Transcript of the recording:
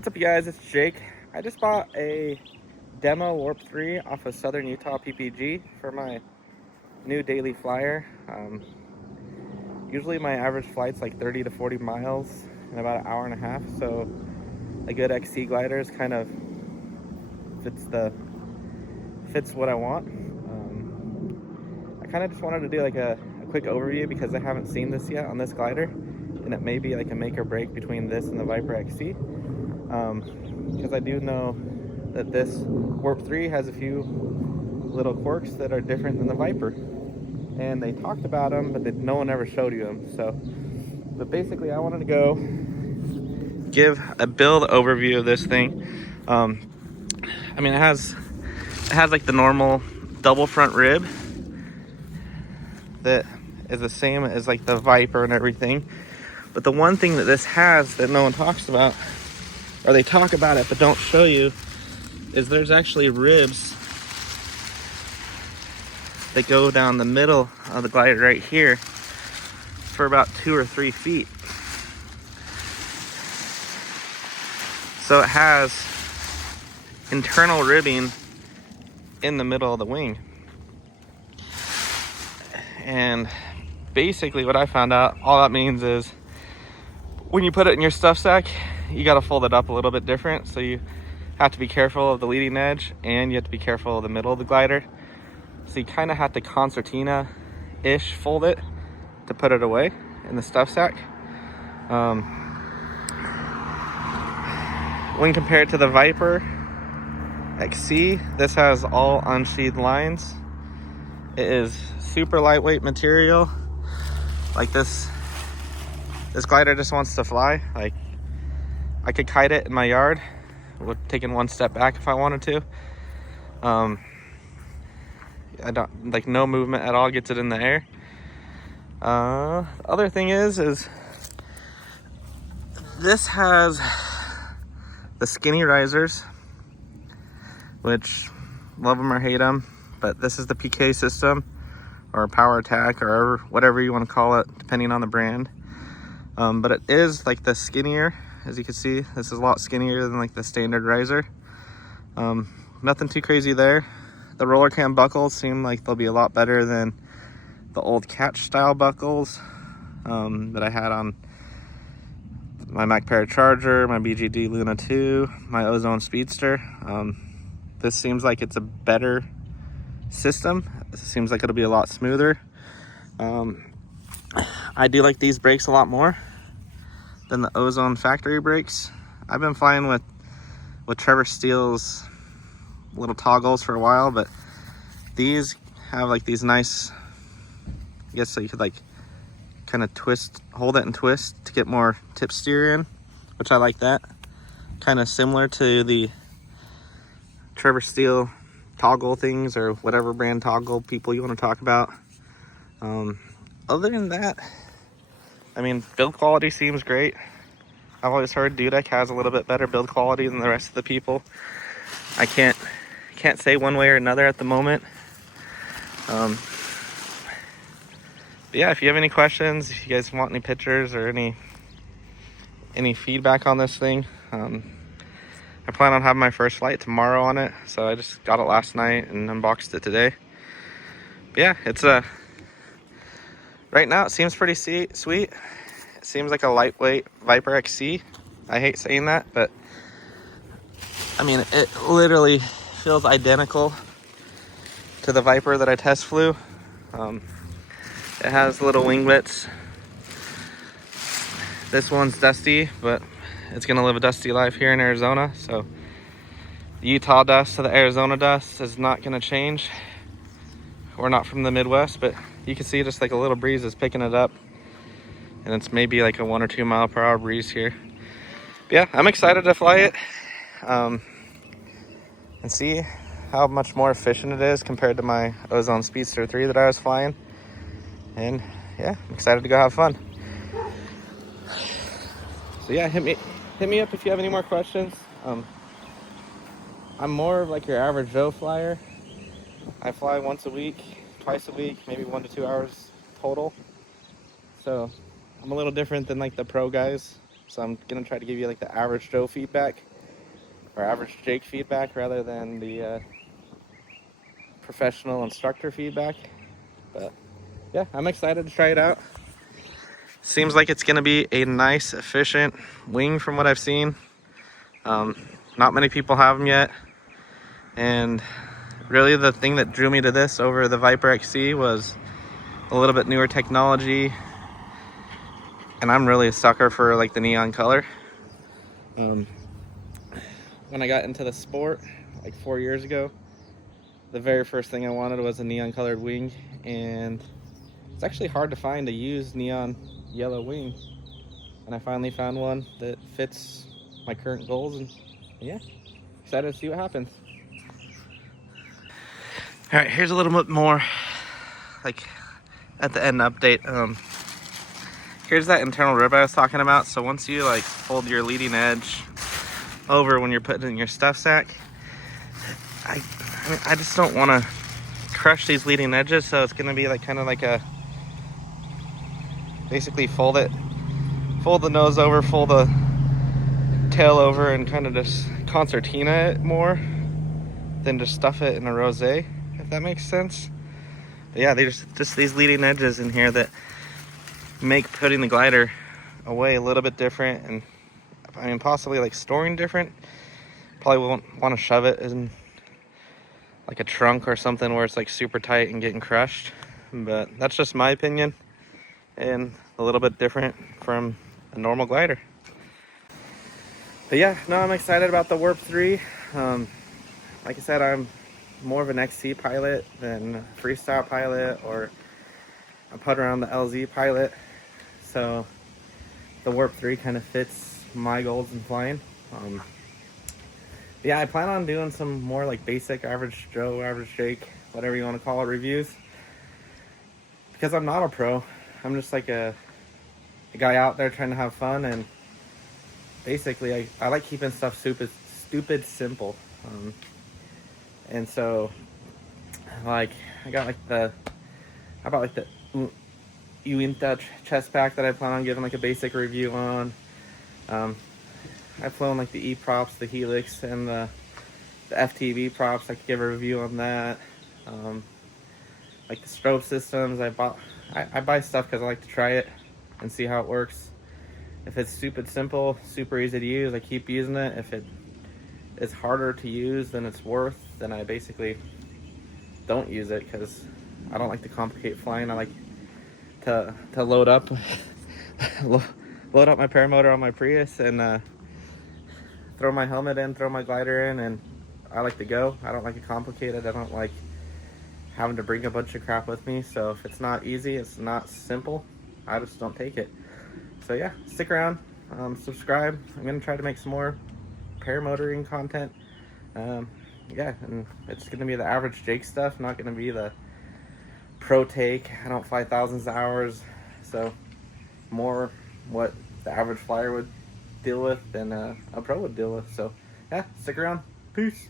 What's up, you guys? It's Jake. I just bought a demo Warp 3 off of Southern Utah PPG for my new daily flyer. Usually my average flight's like 30 to 40 miles in about an hour and a half, so a good XC glider is kind of fits what I want. I kind of just wanted to do like a quick overview because I haven't seen this yet on this glider, and it may be like a make or break between this and the Viper XC. Because I do know that this Warp 3 has a few little quirks that are different than the Viper, and they talked about them, but no one ever showed you them. But basically I wanted to go give a build overview of this thing. I mean, it has like the normal double front rib that is the same as like the Viper and everything, but the one thing that this has that no one talks about, or they talk about it but don't show you, is there's actually ribs that go down the middle of the glider right here for about 2 or 3 feet. So it has internal ribbing in the middle of the wing. And basically what I found out, all that means is when you put it in your stuff sack, you got to fold it up a little bit different. So you have to be careful of the leading edge, and you have to be careful of the middle of the glider. So you kind of have to concertina-ish fold it to put it away in the stuff sack. When compared to the Viper XC, this has all unsheathed lines. It is super lightweight material. Like this glider just wants to fly. Like, I could kite it in my yard with taking one step back if I wanted to. I don't like, no movement at all gets it in the air. The other thing is this has the skinny risers, which love them or hate them, but this is the PK system or power attack or whatever you want to call it depending on the brand. But it is like the skinnier. As you can see, this is a lot skinnier than like the standard riser. Nothing too crazy there. The roller cam buckles seem like they'll be a lot better than the old catch style buckles that I had on my Mac Paracharger, my BGD Luna 2, my Ozone Speedster. This seems like it's a better system. It seems like it'll be a lot smoother. I do like these brakes a lot more than the Ozone factory brakes. I've been flying with Trevor Steele's little toggles for a while, but these have like these nice, I guess so you could like kind of hold it and twist to get more tip steer in, which I like that. Kind of similar to the Trevor Steele toggle things, or whatever brand toggle people you want to talk about. Other than that, I mean, build quality seems great. I've always heard Dudek has a little bit better build quality than the rest of the people. I can't say one way or another at the moment. But yeah, if you have any questions, if you guys want any pictures or any feedback on this thing, I plan on having my first flight tomorrow on it, so I just got it last night and unboxed it today. But yeah, it's right now it seems pretty sweet. It seems like a lightweight Viper XC. I hate saying that, but I mean, it literally feels identical to the Viper that I test flew. It has little winglets. This one's dusty, but it's gonna live a dusty life here in Arizona. So the Utah dust to the Arizona dust is not gonna change. We're not from the Midwest, but you can see just like a little breeze is picking it up, and it's maybe like a 1 or 2 mile per hour breeze here. But yeah, I'm excited to fly it and see how much more efficient it is compared to my Ozone Speedster 3 that I was flying. And yeah, I'm excited to go have fun. So yeah, hit me up if you have any more questions. I'm more of like your average Joe flyer. I fly once a week, twice a week, maybe 1 to 2 hours total. So I'm a little different than like the pro guys. So I'm gonna try to give you like the average Joe feedback, or average Jake feedback, rather than the professional instructor feedback. But yeah, I'm excited to try it out. Seems like it's gonna be a nice, efficient wing from what I've seen. Not many people have them yet, and really the thing that drew me to this over the Viper XC was a little bit newer technology, and I'm really a sucker for like the neon color. When I got into the sport like 4 years ago, the very first thing I wanted was a neon colored wing, and it's actually hard to find a used neon yellow wing, and I finally found one that fits my current goals, and yeah, excited to see what happens. All right, here's a little bit more like at the end update. Here's that internal rib I was talking about. So once you like hold your leading edge over when you're putting it in your stuff sack, I mean, I just don't want to crush these leading edges, so it's gonna be like kind of like a basically fold the nose over, fold the tail over, and kind of just concertina it more than just stuff it in a rosé, if that makes sense. But yeah, there's just these leading edges in here that make putting the glider away a little bit different, and I mean possibly like storing different. Probably won't want to shove it in like a trunk or something where it's like super tight and getting crushed, but that's just my opinion and a little bit different from a normal glider. But yeah, no, I'm excited about the Warp 3. Like I said, I'm more of an XC pilot than a freestyle pilot or a putt around the LZ pilot, so the Warp 3 kind of fits my goals in flying. Yeah, I plan on doing some more like basic average Joe, average Jake, whatever you want to call it, reviews, because I'm not a pro. I'm just like a guy out there trying to have fun, and basically I like keeping stuff stupid simple. And so like I got like the Uinta chest pack that I plan on giving like a basic review on. I've flown like the E props, the Helix, and the FTV props. I could give a review on that. Like the strobe systems, I buy stuff because I like to try it and see how it works. If it's stupid simple, super easy to use, I keep using it. If it is harder to use than it's worth, then I basically don't use it, because I don't like to complicate flying. I like to load up load up my paramotor on my Prius and throw my helmet in, throw my glider in, and I like to go. I don't like it complicated. I don't like having to bring a bunch of crap with me. So if it's not easy, it's not simple, I just don't take it. So yeah, stick around, subscribe. I'm gonna try to make some more paramotoring content. Yeah, and it's gonna be the average Jake stuff, not gonna be the pro take. I don't fly thousands of hours, so more what the average flyer would deal with than a pro would deal with. So yeah, stick around. Peace.